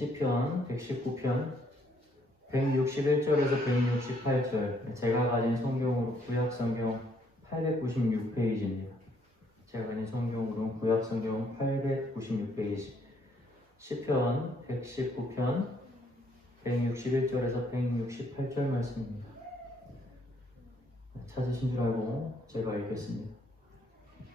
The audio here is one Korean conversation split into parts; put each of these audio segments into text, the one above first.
시편 119편 161절에서 168절, 제가 가진 성경으로 구약 성경 896페이지입니다. 제가 가진 성경으로 구약 성경 896페이지, 시편 119편 161절에서 168절 말씀입니다. 찾으신 줄 알고 제가 읽겠습니다.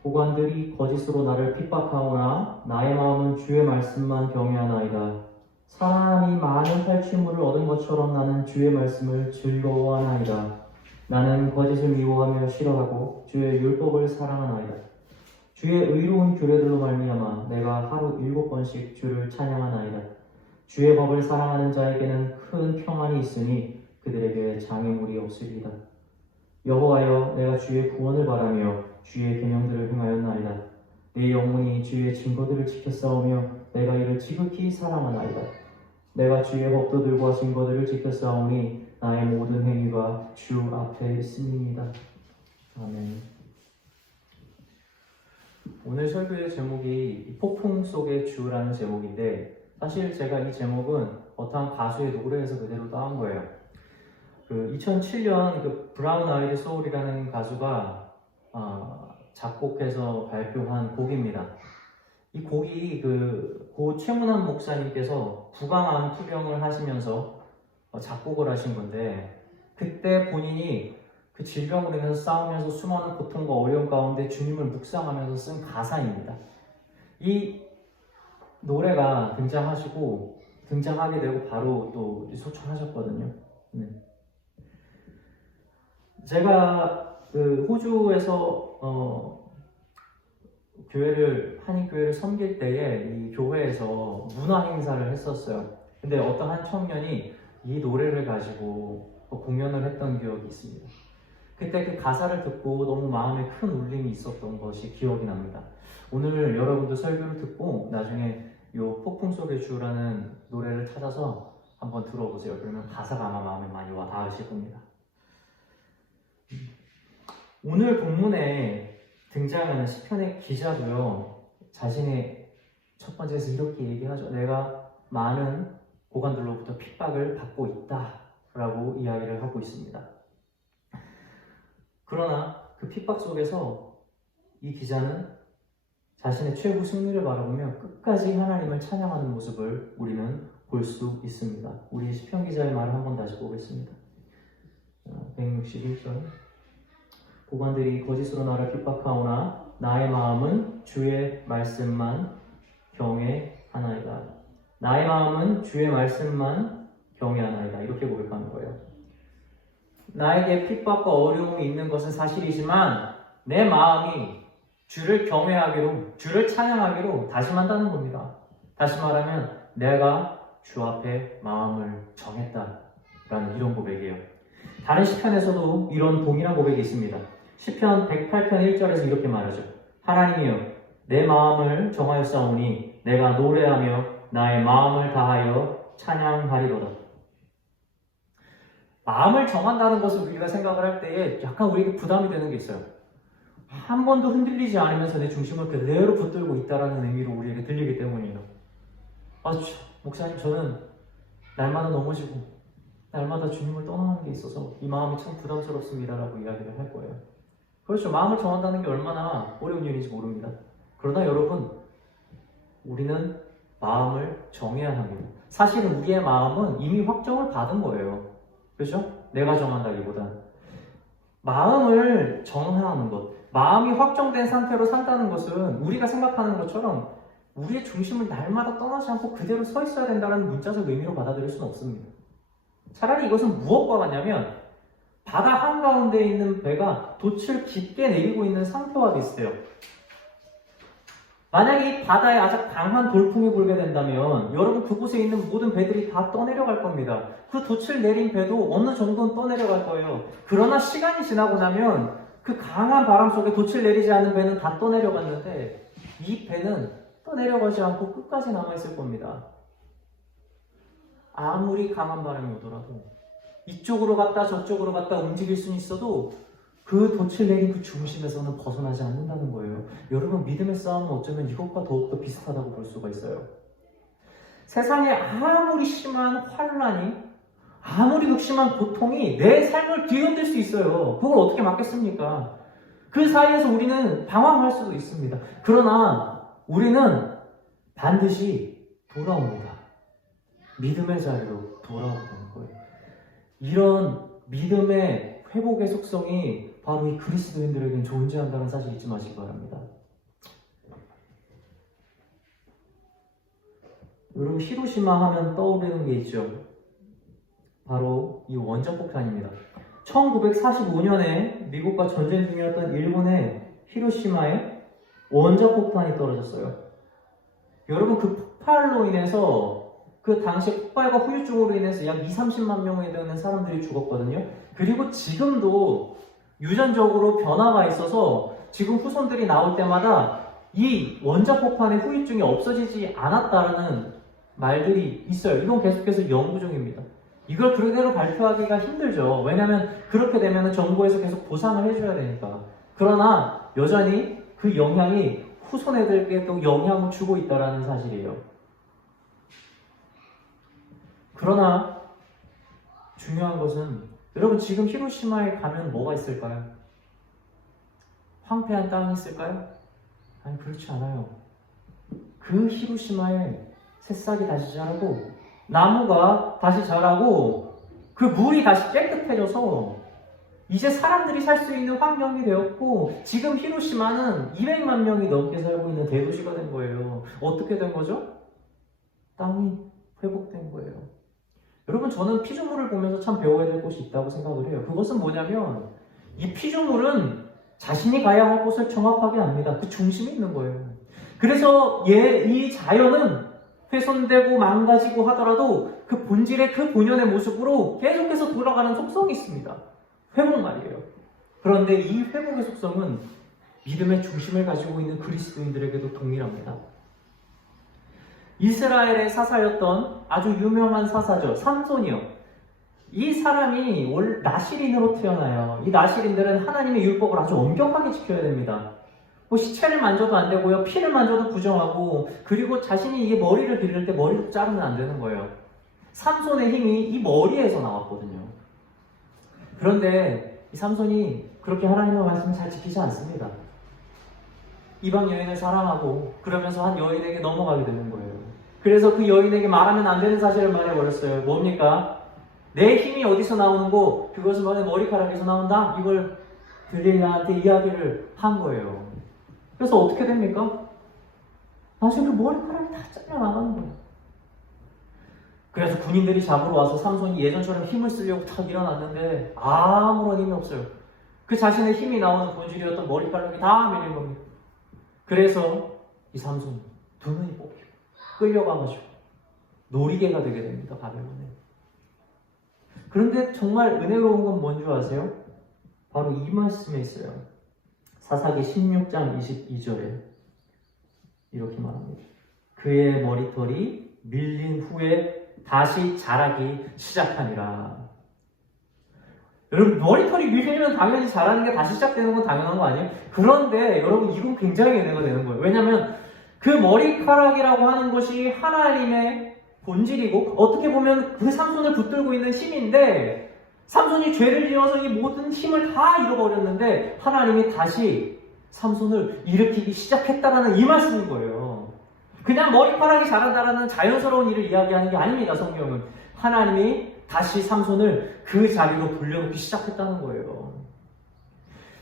고관들이 거짓으로 나를 핍박하오나 나의 마음은 주의 말씀만 경외하나이다. 사람이 많은 탈취물을 얻은 것처럼 나는 주의 말씀을 즐거워하나이다. 나는 거짓을 미워하며 싫어하고 주의 율법을 사랑하나이다. 주의 의로운 규례들로 말미암아 내가 하루 7번씩 주를 찬양하나이다. 주의 법을 사랑하는 자에게는 큰 평안이 있으니 그들에게 장애물이 없으리이다. 여호와여, 내가 주의 구원을 바라며 주의 계명들을 행하였나이다. 내 영혼이 주의 증거들을 지켰사오며 내가 이를 지극히 사랑하나이다. 내가 주의 법도들과 증거들을 지켰사오니 나의 모든 행위가 주 앞에 있음이니이다. 아멘. 오늘 설교의 제목이 폭풍 속의 주라는 제목인데, 사실 제가 이 제목은 어떠한 가수의 노래에서 그대로 따온 거예요. 2007년 브라운 아이드 소울이라는 가수가 작곡해서 발표한 곡입니다. 이 곡이 고 최문환 목사님께서 구강암 투병을 하시면서 작곡을 하신 건데, 그때 본인이 그 질병으로 인해서 싸우면서 수많은 고통과 어려움 가운데 주님을 묵상하면서 쓴 가사입니다. 이 노래가 등장하게 되고 바로 또 소천하셨거든요. 네. 제가 호주에서 한인교회를 섬길 때에 이 교회에서 문화 행사를 했었어요. 근데 어떤 한 청년이 이 노래를 가지고 공연을 했던 기억이 있습니다. 그때 그 가사를 듣고 너무 마음에 큰 울림이 있었던 것이 기억이 납니다. 오늘 여러분도 설교를 듣고 나중에 이 폭풍 속의 주라는 노래를 찾아서 한번 들어보세요. 그러면 가사가 아마 마음에 많이 와 닿으실 겁니다. 오늘 본문에 등장하는 시편의 기자도요, 자신의 첫 번째에서 이렇게 얘기하죠. 내가 많은 고관들로부터 핍박을 받고 있다 라고 이야기를 하고 있습니다. 그러나 그 핍박 속에서 이 기자는 자신의 최후 승리를 바라보며 끝까지 하나님을 찬양하는 모습을 우리는 볼 수 있습니다. 우리 시편 기자의 말을 한번 다시 보겠습니다. 161절, 고관들이 거짓으로 나를 핍박하오나 나의 마음은 주의 말씀만 경외하나이다. 나의 마음은 주의 말씀만 경외하나이다. 이렇게 고백하는 거예요. 나에게 핍박과 어려움이 있는 것은 사실이지만 내 마음이 주를 경외하기로, 주를 찬양하기로 다짐한다는 겁니다. 다시 말하면 내가 주 앞에 마음을 정했다라는 이런 고백이에요. 다른 시편에서도 이런 동일한 고백이 있습니다. 시편 108편 1절에서 이렇게 말하죠. 하나님이여, 내 마음을 정하였사오니 내가 노래하며 나의 마음을 다하여 찬양하리로다. 마음을 정한다는 것을 우리가 생각을 할 때에 약간 우리에게 부담이 되는 게 있어요. 한 번도 흔들리지 않으면서 내 중심을 그대로 붙들고 있다는 의미로 우리에게 들리기 때문이에요. 목사님, 저는 날마다 넘어지고 날마다 주님을 떠나는 게 있어서 이 마음이 참 부담스럽습니다 라고 이야기를 할 거예요. 그렇죠. 마음을 정한다는 게 얼마나 어려운 일인지 모릅니다. 그러나 여러분, 우리는 마음을 정해야 합니다. 사실은 우리의 마음은 이미 확정을 받은 거예요. 그렇죠? 내가 정한다기보다 마음을 정하는 것, 마음이 확정된 상태로 산다는 것은 우리가 생각하는 것처럼 우리의 중심을 날마다 떠나지 않고 그대로 서 있어야 된다는 문자적 의미로 받아들일 수는 없습니다. 차라리 이것은 무엇과 같냐면 바다 한가운데 있는 배가 돛을 깊게 내리고 있는 상태와 비슷해요. 만약에 이 바다에 아주 강한 돌풍이 불게 된다면 여러분, 그곳에 있는 모든 배들이 다 떠내려갈 겁니다. 그 돛을 내린 배도 어느 정도는 떠내려갈 거예요. 그러나 시간이 지나고 나면 그 강한 바람 속에 돛을 내리지 않는 배는 다 떠내려갔는데 이 배는 떠내려가지 않고 끝까지 남아있을 겁니다. 아무리 강한 바람이 오더라도 이쪽으로 갔다 저쪽으로 갔다 움직일 수는 있어도 그 돛을 내린 그 중심에서는 벗어나지 않는다는 거예요. 여러분, 믿음의 싸움은 어쩌면 이것과 더욱더 비슷하다고 볼 수가 있어요. 세상에 아무리 심한 환란이, 아무리 극심한 고통이 내 삶을 뒤흔들 수 있어요. 그걸 어떻게 막겠습니까? 그 사이에서 우리는 방황할 수도 있습니다. 그러나 우리는 반드시 돌아옵니다. 믿음의 자리로 돌아오는 거예요. 이런 믿음의 회복의 속성이 바로 이 그리스도인들에게는 존재한다는 사실 잊지 마시기 바랍니다. 여러분, 히로시마 하면 떠오르는 게 있죠. 바로 이 원자폭탄입니다. 1945년에 미국과 전쟁 중이었던 일본의 히로시마에 원자폭탄이 떨어졌어요. 여러분, 그 폭발로 인해서 그 당시 폭발과 후유증으로 인해서 약 20-30만 명에 되는 사람들이 죽었거든요. 그리고 지금도 유전적으로 변화가 있어서 지금 후손들이 나올 때마다 이 원자폭탄의 후유증이 없어지지 않았다라는 말들이 있어요. 이건 계속해서 연구 중입니다. 이걸 그대로 발표하기가 힘들죠. 왜냐하면 그렇게 되면 정부에서 계속 보상을 해줘야 되니까. 그러나 여전히 그 영향이 후손 애들께 또 영향을 주고 있다는 사실이에요. 그러나 중요한 것은 여러분, 지금 히로시마에 가면 뭐가 있을까요? 황폐한 땅이 있을까요? 아니, 그렇지 않아요. 그 히로시마에 새싹이 다시 자라고 나무가 다시 자라고 그 물이 다시 깨끗해져서 이제 사람들이 살 수 있는 환경이 되었고, 지금 히로시마는 200만 명이 넘게 살고 있는 대도시가 된 거예요. 어떻게 된 거죠? 땅이 회복된 거예요. 여러분, 저는 피조물을 보면서 참 배워야 될 곳이 있다고 생각을 해요. 그것은 뭐냐면 이 피조물은 자신이 가야 할 곳을 정확하게 압니다. 그 중심에 있는 거예요. 그래서 이 자연은 훼손되고 망가지고 하더라도 그 본질의 그 본연의 모습으로 계속해서 돌아가는 속성이 있습니다. 회복 말이에요. 그런데 이 회복의 속성은 믿음의 중심을 가지고 있는 그리스도인들에게도 동일합니다. 이스라엘의 사사였던 아주 유명한 사사죠. 삼손이요. 이 사람이 원래 나실인으로 태어나요. 이 나실인들은 하나님의 율법을 아주 엄격하게 지켜야 됩니다. 뭐 시체를 만져도 안 되고요. 피를 만져도 부정하고, 그리고 자신이 이게 머리를 기를 때 머리를 자르면 안 되는 거예요. 삼손의 힘이 이 머리에서 나왔거든요. 그런데 이 삼손이 그렇게 하나님의 말씀을 잘 지키지 않습니다. 이방 여인을 사랑하고 그러면서 한 여인에게 넘어가게 되는 거예요. 그래서 그 여인에게 말하면 안 되는 사실을 말해버렸어요. 뭡니까? 내 힘이 어디서 나오는 거? 그것은 너의 머리카락에서 나온다? 이걸 들릴라한테 이야기를 한 거예요. 그래서 어떻게 됩니까? 나중에 그 머리카락이 다 잘려나가는 거예요. 그래서 군인들이 잡으러 와서 삼손이 예전처럼 힘을 쓰려고 탁 일어났는데 아무런 힘이 없어요. 그 자신의 힘이 나오는 본질이었던 머리카락이 다 밀린 겁니다. 그래서 이 삼손이 두 눈이 뽑히고 끌려가가지고 놀이개가 되게 됩니다. 바벨론에. 그런데 정말 은혜로운 건 뭔지 아세요? 바로 이 말씀에 있어요. 사사기 16장 22절에 이렇게 말합니다. 그의 머리털이 밀린 후에 다시 자라기 시작하니라. 여러분, 머리털이 밀리면 당연히 자라는 게 다시 시작되는 건 당연한 거 아니에요? 그런데 여러분, 이건 굉장히 은혜가 되는 거예요. 왜냐하면 그 머리카락이라고 하는 것이 하나님의 본질이고, 어떻게 보면 그 삼손을 붙들고 있는 힘인데, 삼손이 죄를 지어서 이 모든 힘을 다 잃어버렸는데 하나님이 다시 삼손을 일으키기 시작했다라는 이 말씀인 거예요. 그냥 머리카락이 자란다라는 자연스러운 일을 이야기하는 게 아닙니다. 성경은 하나님이 다시 삼손을 그 자리로 돌려놓기 시작했다는 거예요.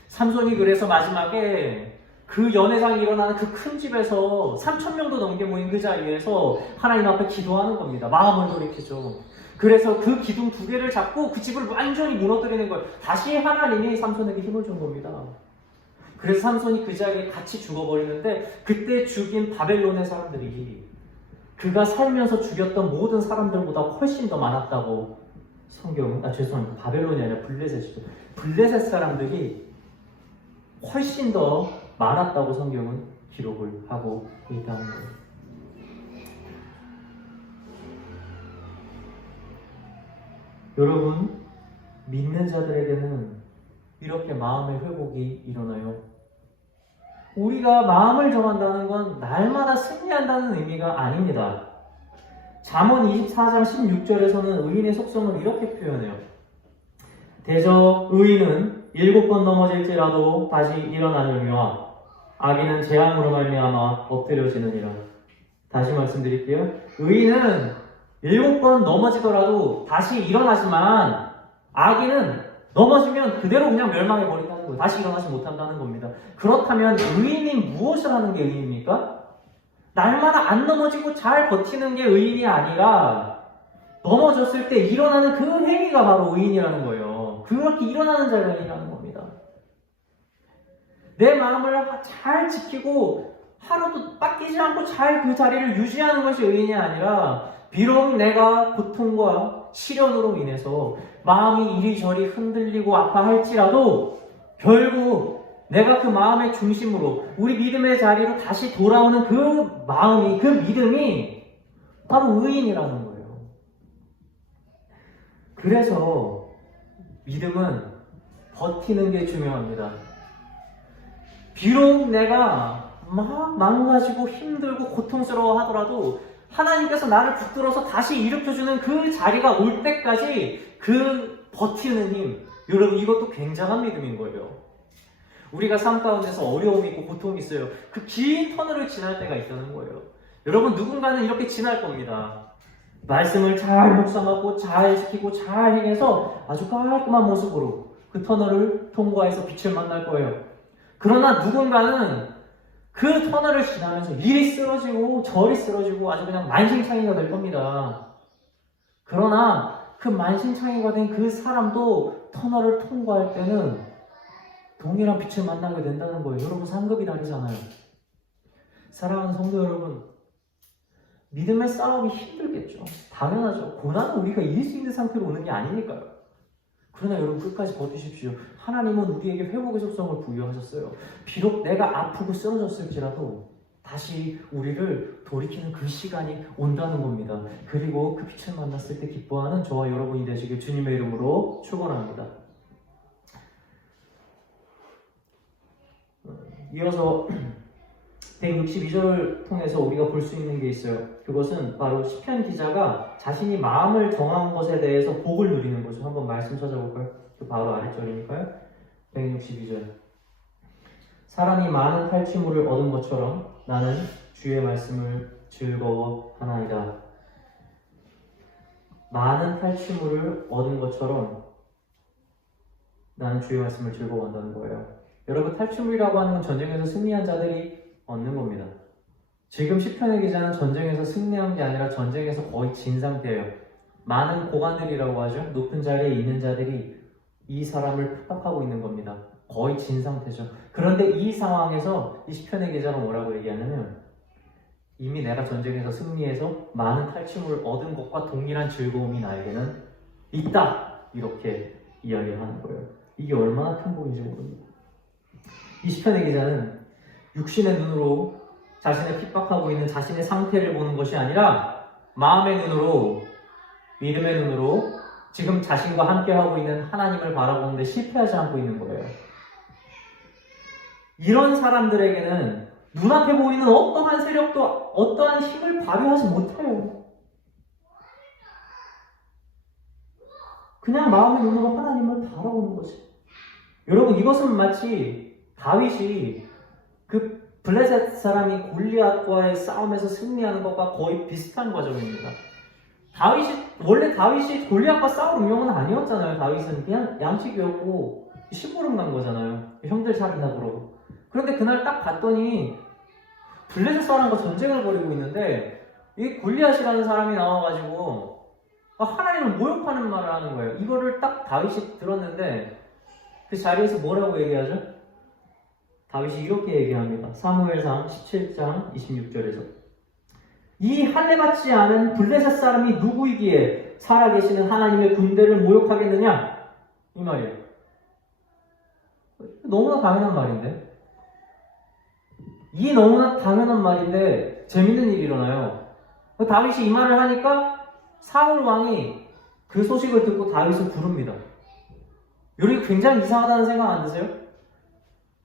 삼손이 그래서 마지막에 그 연회장이 일어나는 그 큰 집에서 3,000명도 넘게 모인 그 자리에서 하나님 앞에 기도하는 겁니다. 마음을 돌이키죠. 그래서 그 기둥 두 개를 잡고 그 집을 완전히 무너뜨리는 거예요. 다시 하나님이 삼손에게 힘을 준 겁니다. 그래서 삼손이 그 자리에 같이 죽어버리는데, 그때 죽인 바벨론의 사람들이 그가 살면서 죽였던 모든 사람들보다 훨씬 더 많았다고 성경은, 죄송합니다. 바벨론이 아니라 블레셋이죠. 블레셋 사람들이 훨씬 더 많았다고 성경은 기록을 하고 있다는 거예요. 여러분, 믿는 자들에게는 이렇게 마음의 회복이 일어나요. 우리가 마음을 정한다는 건 날마다 승리한다는 의미가 아닙니다. 잠언 24장 16절에서는 의인의 속성을 이렇게 표현해요. 대저 의인은 7번 넘어질지라도 다시 일어나느니와 악인은 재앙으로 말미암아 엎드려지느니라. 다시 말씀드릴게요. 의인은 7번 넘어지더라도 다시 일어나지만 악인은 넘어지면 그대로 그냥 멸망해 버린다는 거예요. 다시 일어나지 못한다는 겁니다. 그렇다면 의인이 무엇을 하는 게 의인입니까? 날마다 안 넘어지고 잘 버티는 게 의인이 아니라 넘어졌을 때 일어나는 그 행위가 바로 의인이라는 거예요. 그렇게 일어나는 자가 의인이라는 겁니다. 내 마음을 잘 지키고 하루도 빡기지 않고 잘 그 자리를 유지하는 것이 의인이 아니라 비록 내가 고통과 시련으로 인해서 마음이 이리저리 흔들리고 아파할지라도 결국 내가 그 마음의 중심으로 우리 믿음의 자리로 다시 돌아오는 그 마음이, 그 믿음이 바로 의인이라는 거예요. 그래서 믿음은 버티는 게 중요합니다. 비록 내가 막 망가지고 힘들고 고통스러워 하더라도 하나님께서 나를 붙들어서 다시 일으켜주는 그 자리가 올 때까지 그 버티는 힘, 여러분 이것도 굉장한 믿음인 거예요. 우리가 삶 가운데서 어려움이 있고 고통이 있어요. 그 긴 터널을 지날 때가 있다는 거예요. 여러분 누군가는 이렇게 지날 겁니다. 말씀을 잘 묵상하고 잘 지키고 잘 행해서 아주 깔끔한 모습으로 그 터널을 통과해서 빛을 만날 거예요. 그러나 누군가는 그 터널을 지나면서 이리 쓰러지고 저리 쓰러지고 아주 그냥 만신창이가 될 겁니다. 그러나 그 만신창이가 된 그 사람도 터널을 통과할 때는 동일한 빛을 만나게 된다는 거예요. 여러분 상급이 다르잖아요. 사랑하는 성도 여러분, 믿음의 싸움이 힘들겠죠. 당연하죠. 고난은 우리가 이길 수 있는 상태로 오는 게 아니니까요. 그러나 여러분 끝까지 버티십시오. 하나님은 우리에게 회복의 속성을 부여하셨어요. 비록 내가 아프고 쓰러졌을지라도 다시 우리를 돌이키는 그 시간이 온다는 겁니다. 그리고 그 빛을 만났을 때 기뻐하는 저와 여러분이 되시길 주님의 이름으로 축원합니다. 이어서 162절을 통해서 우리가 볼 수 있는 게 있어요. 그것은 바로 시편 기자가 자신이 마음을 정한 것에 대해서 복을 누리는 거죠. 한번 말씀 찾아볼까요? 그 바로 아래절이니까요. 162절. 사람이 많은 탈취물을 얻은 것처럼 나는 주의 말씀을 즐거워하나이다. 많은 탈취물을 얻은 것처럼 나는 주의 말씀을 즐거워한다는 거예요. 여러분 탈취물이라고 하는 건 전쟁에서 승리한 자들이 얻는 겁니다. 지금 시편의 기자는 전쟁에서 승리한 게 아니라 전쟁에서 거의 진 상태예요. 많은 고관들이라고 하죠. 높은 자리에 있는 자들이 이 사람을 핍박하고 있는 겁니다. 거의 진 상태죠. 그런데 이 상황에서 이 시편의 기자는 뭐라고 얘기하냐면 이미 내가 전쟁에서 승리해서 많은 탈취물을 얻은 것과 동일한 즐거움이 나에게는 있다. 이렇게 이야기하는 거예요. 이게 얼마나 큰 복인지 모릅니다. 이 시편의 기자는 육신의 눈으로 자신을 핍박하고 있는 자신의 상태를 보는 것이 아니라 마음의 눈으로, 믿음의 눈으로 지금 자신과 함께하고 있는 하나님을 바라보는데 실패하지 않고 있는 거예요. 이런 사람들에게는 눈앞에 보이는 어떠한 세력도 어떠한 힘을 발휘하지 못해요. 그냥 마음의 눈으로 하나님을 바라보는 거지. 여러분 이것은 마치 다윗이 그 블레셋 사람이 골리앗과의 싸움에서 승리하는 것과 거의 비슷한 과정입니다. 원래 다윗이 골리앗과 싸울 운명은 아니었잖아요. 다윗은 그냥 양치기였고 심부름 간 거잖아요. 형들 살인다 그러고. 그런데 그날 딱 봤더니 블레셋 사람과 전쟁을 벌이고 있는데 이 골리앗이라는 사람이 나와가지고 하나님을 모욕하는 말을 하는 거예요. 이거를 딱 다윗이 들었는데 그 자리에서 뭐라고 얘기하죠? 다윗이 이렇게 얘기합니다. 사무엘상 17장 26절에서 이 할례받지 않은 블레셋 사람이 누구이기에 살아계시는 하나님의 군대를 모욕하겠느냐? 이 말이에요. 너무나 당연한 말인데 이 너무나 당연한 말인데 재밌는 일이 일어나요. 다윗이 이 말을 하니까 사울 왕이 그 소식을 듣고 다윗을 부릅니다. 여러분 굉장히 이상하다는 생각 안 드세요?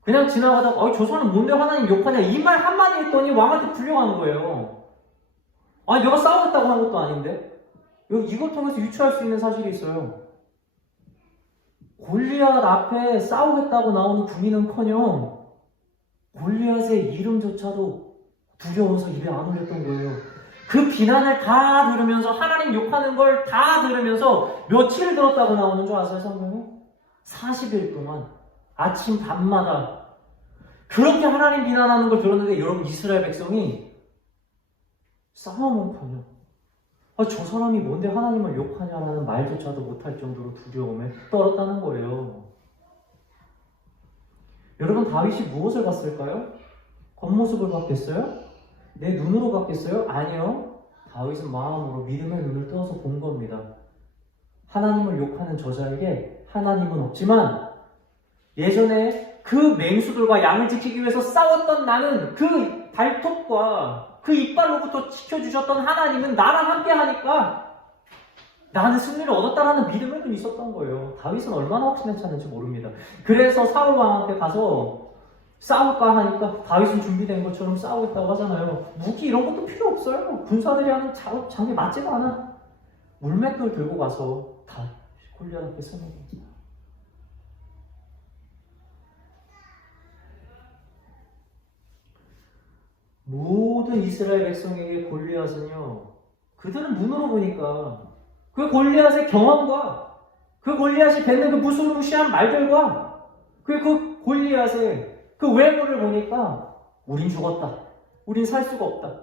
그냥 지나가다가 저 사람 뭔데 하나님 욕하냐 이 말 한마디 했더니 왕한테 불려가는 거예요. 아니 내가 싸우겠다고 한 것도 아닌데 이걸 통해서 유추할 수 있는 사실이 있어요. 골리앗 앞에 싸우겠다고 나오는 군인은커녕 골리앗의 이름조차도 두려워서 입에 안 올렸던 거예요. 그 비난을 다 들으면서 하나님 욕하는 걸 다 들으면서 며칠 들었다고 나오는 줄 아세요, 성경에? 40일 동안 아침 밤마다 그렇게 하나님 비난하는 걸 들었는데 여러분 이스라엘 백성이 싸움은커녕 저 사람이 뭔데 하나님을 욕하냐라는 말조차도 못할 정도로 두려움에 떨었다는 거예요. 여러분 다윗이 무엇을 봤을까요? 겉모습을 봤겠어요? 내 눈으로 봤겠어요? 아니요. 다윗은 마음으로 믿음의 눈을 떠서 본 겁니다. 하나님을 욕하는 저자에게 하나님은 없지만 예전에 그 맹수들과 양을 지키기 위해서 싸웠던 나는 그 발톱과 그 이빨로부터 지켜주셨던 하나님은 나랑 함께 하니까 나는 승리를 얻었다라는 믿음의 눈이 있었던 거예요. 다윗은 얼마나 확신에 찼는지 모릅니다. 그래서 사울 왕한테 가서 싸울까 하니까 다윗은 준비된 것처럼 싸우겠다고 하잖아요. 무기 이런 것도 필요 없어요. 군사들이 하는 장비 맞지가 않아. 물맷돌 들고 가서 다 골리앗 앞에 서는 거예요. 모든 이스라엘 백성에게 골리앗은요, 그들은 눈으로 보니까 그 골리앗의 경험과 그 골리앗이 뱉는 그 무시무시한 말들과 그 골리앗의 그 외모를 보니까 우린 죽었다. 우린 살 수가 없다.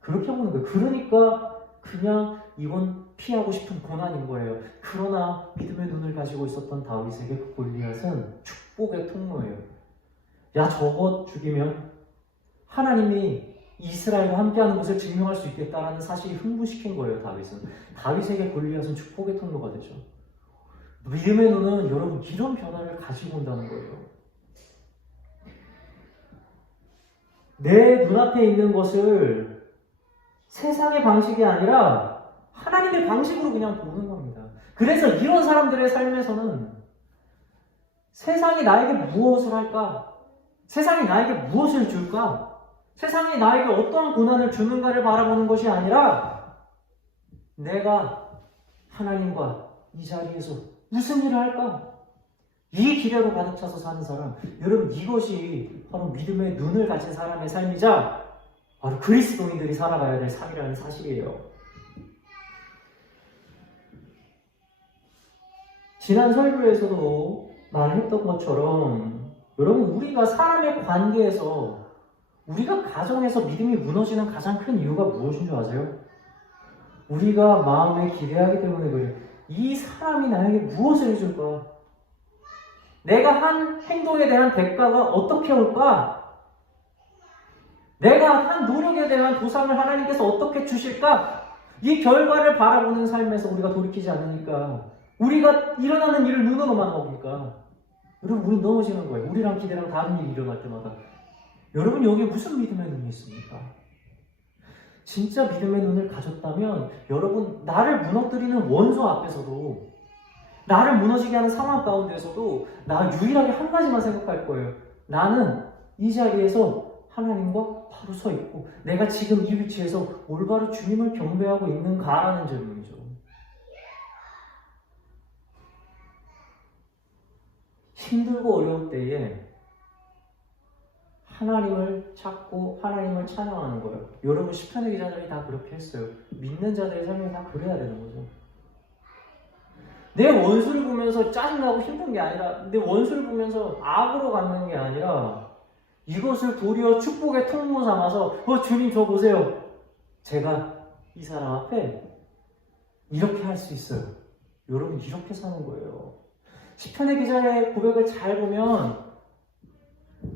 그렇게 보는 거예요. 그러니까 그냥 이건 피하고 싶은 고난인 거예요. 그러나 믿음의 눈을 가지고 있었던 다윗에게 그 골리앗은 축복의 통로예요. 야, 저거 죽이면 하나님이 이스라엘과 함께하는 것을 증명할 수 있겠다라는 사실이 흥분시킨 거예요. 다윗에게 골리앗은 축복의 통로가 되죠. 믿음의 눈은 여러분 이런 변화를 가지고 온다는 거예요. 내 눈앞에 있는 것을 세상의 방식이 아니라 하나님의 방식으로 그냥 보는 겁니다. 그래서 이런 사람들의 삶에서는 세상이 나에게 무엇을 할까? 세상이 나에게 무엇을 줄까? 세상이 나에게 어떠한 고난을 주는가를 바라보는 것이 아니라 내가 하나님과 이 자리에서 무슨 일을 할까? 이 기대로 가득 차서 사는 사람, 여러분 이것이 바로 믿음의 눈을 가진 사람의 삶이자 바로 그리스도인들이 살아가야 될 삶이라는 사실이에요. 지난 설교에서도 말했던 것처럼 여러분 우리가 사람의 관계에서 우리가 가정에서 믿음이 무너지는 가장 큰 이유가 무엇인 줄 아세요? 우리가 마음에 기대하기 때문에 그래요. 이 사람이 나에게 무엇을 해줄까? 내가 한 행동에 대한 대가가 어떻게 올까? 내가 한 노력에 대한 보상을 하나님께서 어떻게 주실까? 이 결과를 바라보는 삶에서 우리가 돌이키지 않으니까 우리가 일어나는 일을 눈으로만 보니까 여러분 우리 넘어지는 거예요. 우리랑 기대랑 다른 일이 일어날 때마다 여러분 여기에 무슨 믿음의 눈이 있습니까? 진짜 믿음의 눈을 가졌다면 여러분 나를 무너뜨리는 원수 앞에서도 나를 무너지게 하는 상황 가운데서도 나 유일하게 한 가지만 생각할 거예요. 나는 이 자리에서 하나님과 바로 서 있고 내가 지금 이 위치에서 올바로 주님을 경배하고 있는가라는 질문이죠. 힘들고 어려울 때에 하나님을 찾고 하나님을 찬양하는 거예요. 여러분 시편의 기자들이 다 그렇게 했어요. 믿는 자들의 삶이 다 그래야 되는 거죠. 내 원수를 보면서 짜증나고 힘든 게 아니라 내 원수를 보면서 악으로 갖는 게 아니라 이것을 도리어 축복의 통로 삼아서 주님 저 보세요. 제가 이 사람 앞에 이렇게 할 수 있어요. 여러분 이렇게 사는 거예요. 시편의 기자의 고백을 잘 보면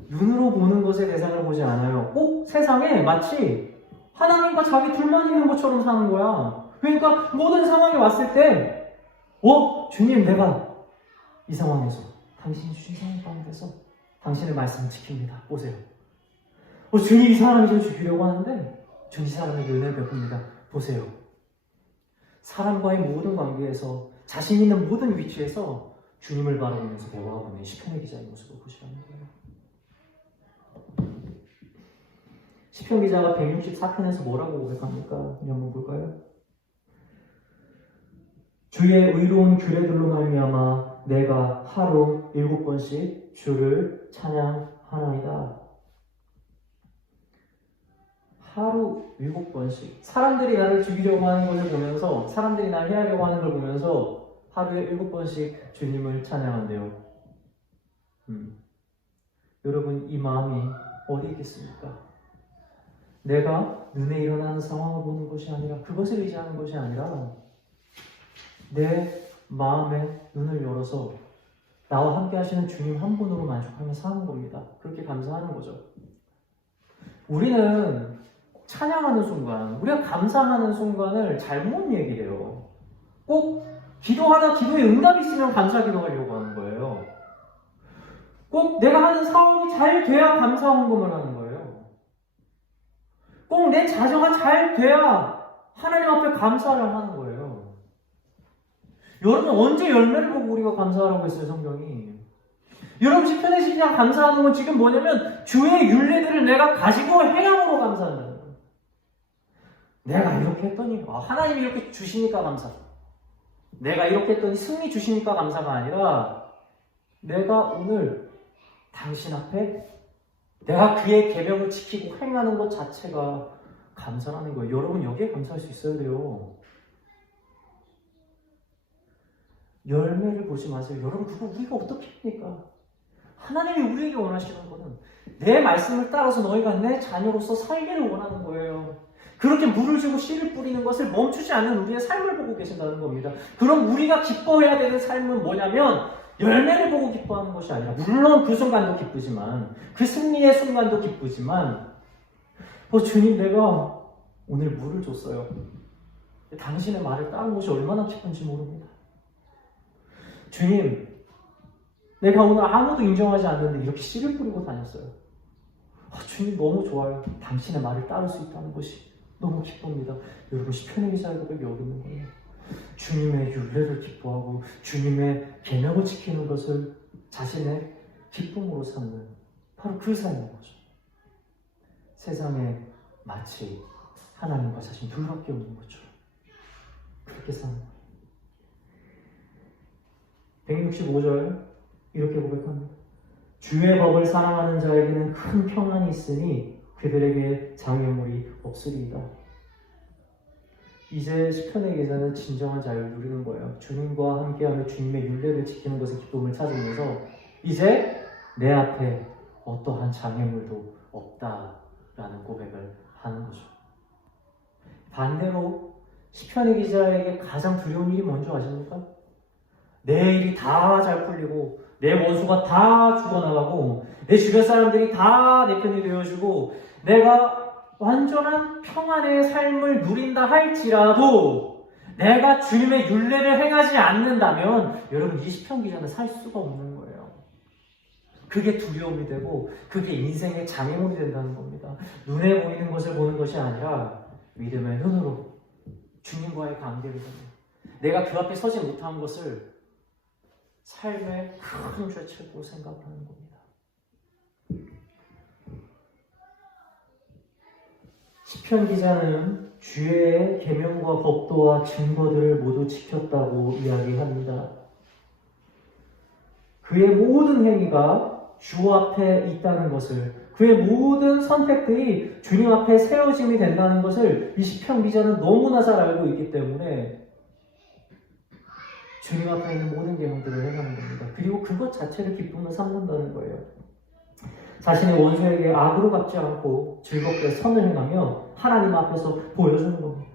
눈으로 보는 것의 대상을 보지 않아요. 꼭 세상에 마치 하나님과 자기 둘만 있는 것처럼 사는 거야. 그러니까 모든 상황이 왔을 때 주님 내가 이 상황에서 당신이 주신 상황 가운데서 당신의 말씀을 지킵니다. 보세요. 주님 이 사람이 저 죽이려고 하는데 주님 이 사람에게 은혜를 베풉니다. 보세요. 사람과의 모든 관계에서 자신 있는 모든 위치에서 주님을 바라보면서 대화하고 있는 시편의 기자의 모습을 보시라는 거예요. 시편 기자가 164편에서 뭐라고 고백합니까? 한번 볼까요? 주의 의로운 규례들로 말미암아 내가 하루 7번씩 주를 찬양하나이다. 하루 7번씩. 사람들이 나를 죽이려고 하는 것을 보면서, 사람들이 나를 해하려고 하는 걸 보면서 하루에 7번씩 주님을 찬양한대요. 여러분, 이 마음이 어디 있겠습니까? 내가 눈에 일어나는 상황을 보는 것이 아니라, 그것을 의지하는 것이 아니라 내 마음의 눈을 열어서 나와 함께 하시는 주님 한 분으로 만족하며 사는 겁니다. 그렇게 감사하는 거죠. 우리는 찬양하는 순간, 우리가 감사하는 순간을 잘못 얘기해요. 꼭 기도하다 기도에 응답이 있으면 감사 기도하려고 하는 거예요. 꼭 내가 하는 사업이 잘 돼야 감사 헌금을 하는 거예요. 꼭 내 자녀가 잘 돼야 하나님 앞에 감사를 하는 거예요. 여러분, 언제 열매를 보고 우리가 감사하라고 했어요, 성경이? 여러분, 시편에서 그냥 감사하는 건 지금 뭐냐면 주의 율례들을 내가 가지고 행함으로 감사한다는 거예요. 내가 이렇게 했더니 하나님이 이렇게 주시니까 감사. 내가 이렇게 했더니 승리 주시니까 감사가 아니라 내가 오늘 당신 앞에 내가 그의 계명을 지키고 행하는 것 자체가 감사라는 거예요. 여러분, 여기에 감사할 수 있어야 돼요. 열매를 보지 마세요. 여러분, 그거 우리가 어떻게 합니까? 하나님이 우리에게 원하시는 거는 내 말씀을 따라서 너희가 내 자녀로서 살기를 원하는 거예요. 그렇게 물을 주고 씨를 뿌리는 것을 멈추지 않는 우리의 삶을 보고 계신다는 겁니다. 그럼 우리가 기뻐해야 되는 삶은 뭐냐면 열매를 보고 기뻐하는 것이 아니라, 물론 그 순간도 기쁘지만, 그 승리의 순간도 기쁘지만, 주님, 내가 오늘 물을 줬어요. 당신의 말을 따른 것이 얼마나 기쁜지 모릅니다. 주님, 내가 오늘 아무도 인정하지 않는데 이렇게 씨를 뿌리고 다녔어요. 주님, 너무 좋아요. 당신의 말을 따를 수 있다는 것이 너무 기쁩니다. 여러분, 시편의 기자의 고백이 어디 있는 거예요? 주님의 율례를 기뻐하고 주님의 계명을 지키는 것을 자신의 기쁨으로 삼는, 바로 그 삶인 거죠. 세상에 마치 하나님과 자신 둘밖에 없는 것처럼 그렇게 사는 거예요. 165절 이렇게 고백합니다. 주의 법을 사랑하는 자에게는 큰 평안이 있으니 그들에게 장애물이 없으리이다. 이제 시편의 기자는 진정한 자유를 누리는 거예요. 주님과 함께하며 주님의 율례를 지키는 것에 기쁨을 찾으면서 이제 내 앞에 어떠한 장애물도 없다라는 고백을 하는 거죠. 반대로 시편의 기자에게 가장 두려운 일이 뭔지 아십니까? 내 일이 다 잘 풀리고 내 원수가 다 죽어나가고 내 주변 사람들이 다 내 편이 되어주고 내가 완전한 평안의 삶을 누린다 할지라도 내가 주님의 율례를 행하지 않는다면 여러분, 이 시편 기자는 살 수가 없는 거예요. 그게 두려움이 되고 그게 인생의 장애물이 된다는 겁니다. 눈에 보이는 것을 보는 것이 아니라 믿음의 눈으로 주님과의 관계를 보는, 내가 그 앞에 서지 못한 것을 삶의 큰 죄책으로 생각하는 겁니다. 시편 기자는 주의 계명과 법도와 증거들을 모두 지켰다고 이야기합니다. 그의 모든 행위가 주 앞에 있다는 것을, 그의 모든 선택들이 주님 앞에 세워짐이 된다는 것을 이 시편 기자는 너무나 잘 알고 있기 때문에 주님 앞에 있는 모든 계명들을 행하는 겁니다. 그리고 그것 자체를 기쁨으로 삼는다는 거예요. 자신의 원수에게 악으로 갚지 않고 즐겁게 선을 행하며 하나님 앞에서 보여주는 겁니다.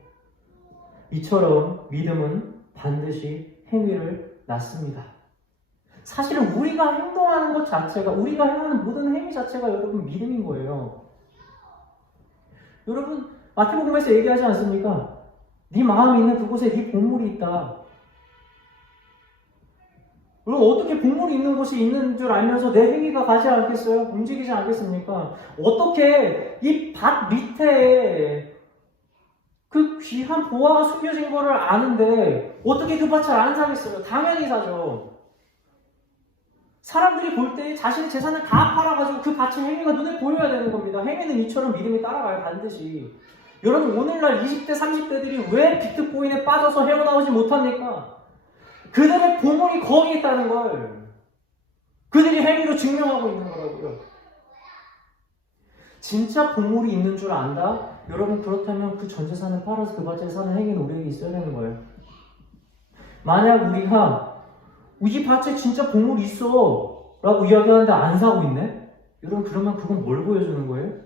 이처럼 믿음은 반드시 행위를 낳습니다. 사실은 우리가 행동하는 것 자체가, 우리가 행하는 모든 행위 자체가 여러분 믿음인 거예요. 여러분, 마태복음에서 얘기하지 않습니까? 네 마음이 있는 그곳에 네 보물이 있다. 여러분, 어떻게 보물이 있는 곳이 있는 줄 알면서 내 행위가 가지 않겠어요? 움직이지 않겠습니까? 어떻게 이 밭 밑에 그 귀한 보화가 숨겨진 거를 아는데 어떻게 그 밭을 안 사겠어요? 당연히 사죠. 사람들이 볼 때 자신의 재산을 다 팔아가지고 그 바친 행위가 눈에 보여야 되는 겁니다. 행위는 이처럼 믿음이 따라가요, 반드시. 여러분, 오늘날 20대, 30대들이 왜 비트코인에 빠져서 헤어나오지 못합니까? 그들의 보물이 거기 있다는 걸 그들이 행위로 증명하고 있는 거라고요. 진짜 보물이 있는 줄 안다? 여러분, 그렇다면 그 전 재산을 팔아서 그 밭에 사는 행위는 우리에게 있어야 되는 거예요. 만약 우리가 이 밭에 진짜 보물이 있어 라고 이야기하는데 안 사고 있네? 여러분, 그러면 그건 뭘 보여주는 거예요?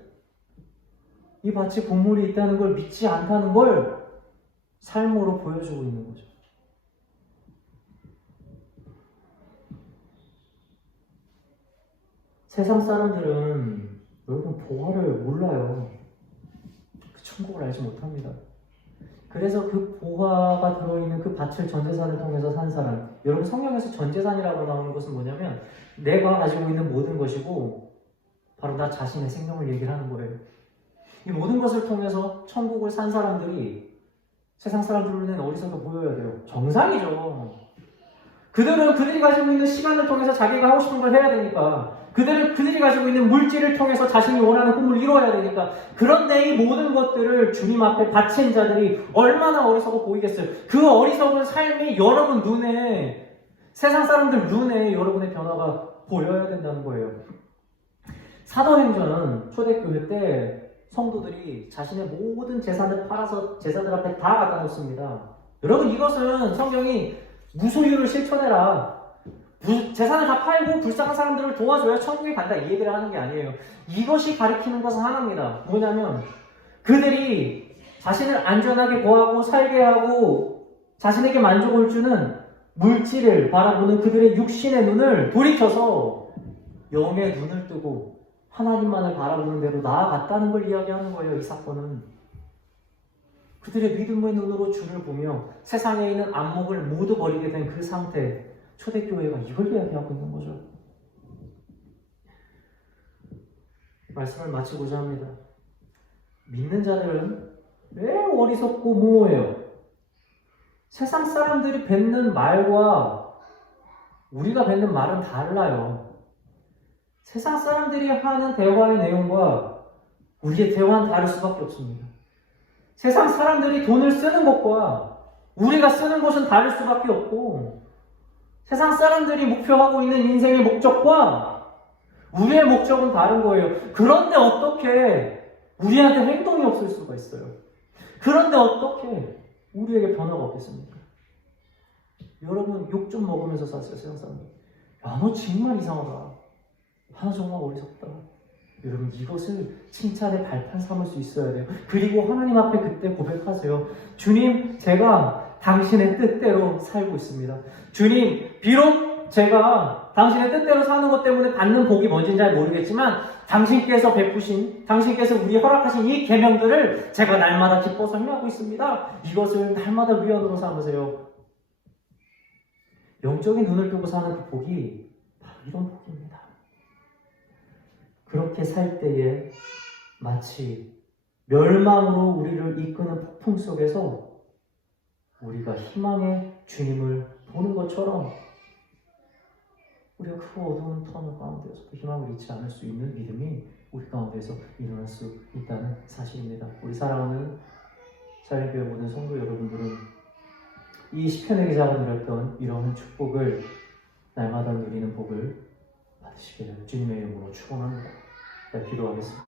이 밭에 보물이 있다는 걸 믿지 않다는 걸 삶으로 보여주고 있는 거죠. 세상 사람들은 여러분 보화를 몰라요. 그 천국을 알지 못합니다. 그래서 그 보화가 들어있는 그 밭을 전재산을 통해서 산 사람, 여러분 성경에서 전재산이라고 나오는 것은 뭐냐면 내가 가지고 있는 모든 것이고 바로 나 자신의 생명을 얘기를 하는 거예요. 이 모든 것을 통해서 천국을 산 사람들이 세상 사람들 눈에는 어디서도 보여야 돼요. 정상이죠. 그들은 그들이 가지고 있는 시간을 통해서 자기가 하고 싶은 걸 해야 되니까, 그들이 가지고 있는 물질을 통해서 자신이 원하는 꿈을 이루어야 되니까. 그런데 이 모든 것들을 주님 앞에 바친 자들이 얼마나 어리석어 보이겠어요. 그 어리석은 삶이 여러분 눈에, 세상 사람들 눈에 여러분의 변화가 보여야 된다는 거예요. 사도행전은 초대교회 때 성도들이 자신의 모든 재산을 팔아서 제자들 앞에 다 갖다 놓습니다. 여러분, 이것은 성경이 무소유를 실천해라, 재산을 다 팔고 불쌍한 사람들을 도와줘야 천국에 간다, 이 얘기를 하는 게 아니에요. 이것이 가리키는 것은 하나입니다. 뭐냐면 그들이 자신을 안전하게 보호하고 살게 하고 자신에게 만족을 주는 물질을 바라보는 그들의 육신의 눈을 돌이켜서 영의 눈을 뜨고 하나님만을 바라보는 대로 나아갔다는 걸 이야기하는 거예요. 이 사건은 그들의 믿음의 눈으로 주를 보며 세상에 있는 안목을 모두 버리게 된 그 상태, 초대교회가 이걸 이야기하고 있는 거죠. 말씀을 마치고자 합니다. 믿는 자들은 왜 어리석고 모호해요? 세상 사람들이 뱉는 말과 우리가 뱉는 말은 달라요. 세상 사람들이 하는 대화의 내용과 우리의 대화는 다를 수밖에 없습니다. 세상 사람들이 돈을 쓰는 것과 우리가 쓰는 것은 다를 수밖에 없고, 세상 사람들이 목표하고 있는 인생의 목적과 우리의 목적은 다른 거예요. 그런데 어떻게 우리한테 행동이 없을 수가 있어요? 그런데 어떻게 우리에게 변화가 없겠습니까? 여러분, 욕 좀 먹으면서 사세요, 세상 사람들. 야, 너 정말 이상하다. 너 정말 어리석다. 여러분, 이것을 칭찬의 발판 삼을 수 있어야 돼요. 그리고 하나님 앞에 그때 고백하세요. 주님, 제가 당신의 뜻대로 살고 있습니다. 주님, 비록 제가 당신의 뜻대로 사는 것 때문에 받는 복이 뭔지는 잘 모르겠지만 당신께서 베푸신, 당신께서 우리 허락하신 이 계명들을 제가 날마다 기뻐서 행하고 있습니다. 이것을 날마다 위안으로 삼으세요. 영적인 눈을 뜨고 사는 그 복이 바로 이런 복입니다. 그렇게 살 때에 마치 멸망으로 우리를 이끄는 폭풍 속에서 우리가 희망의 주님을 보는 것처럼 우리가 그 어두운 터널 가운데서 그 희망을 잃지 않을 수 있는 믿음이 우리 가운데서 일어날 수 있다는 사실입니다. 우리 사랑하는 사랑교회 모든 성도 여러분들은 이 시편의 기자가 누렸던 이러한 축복을 날마다 누리는 복을 받으시기를 주님의 이름으로 축원합니다. 기도하겠습니다.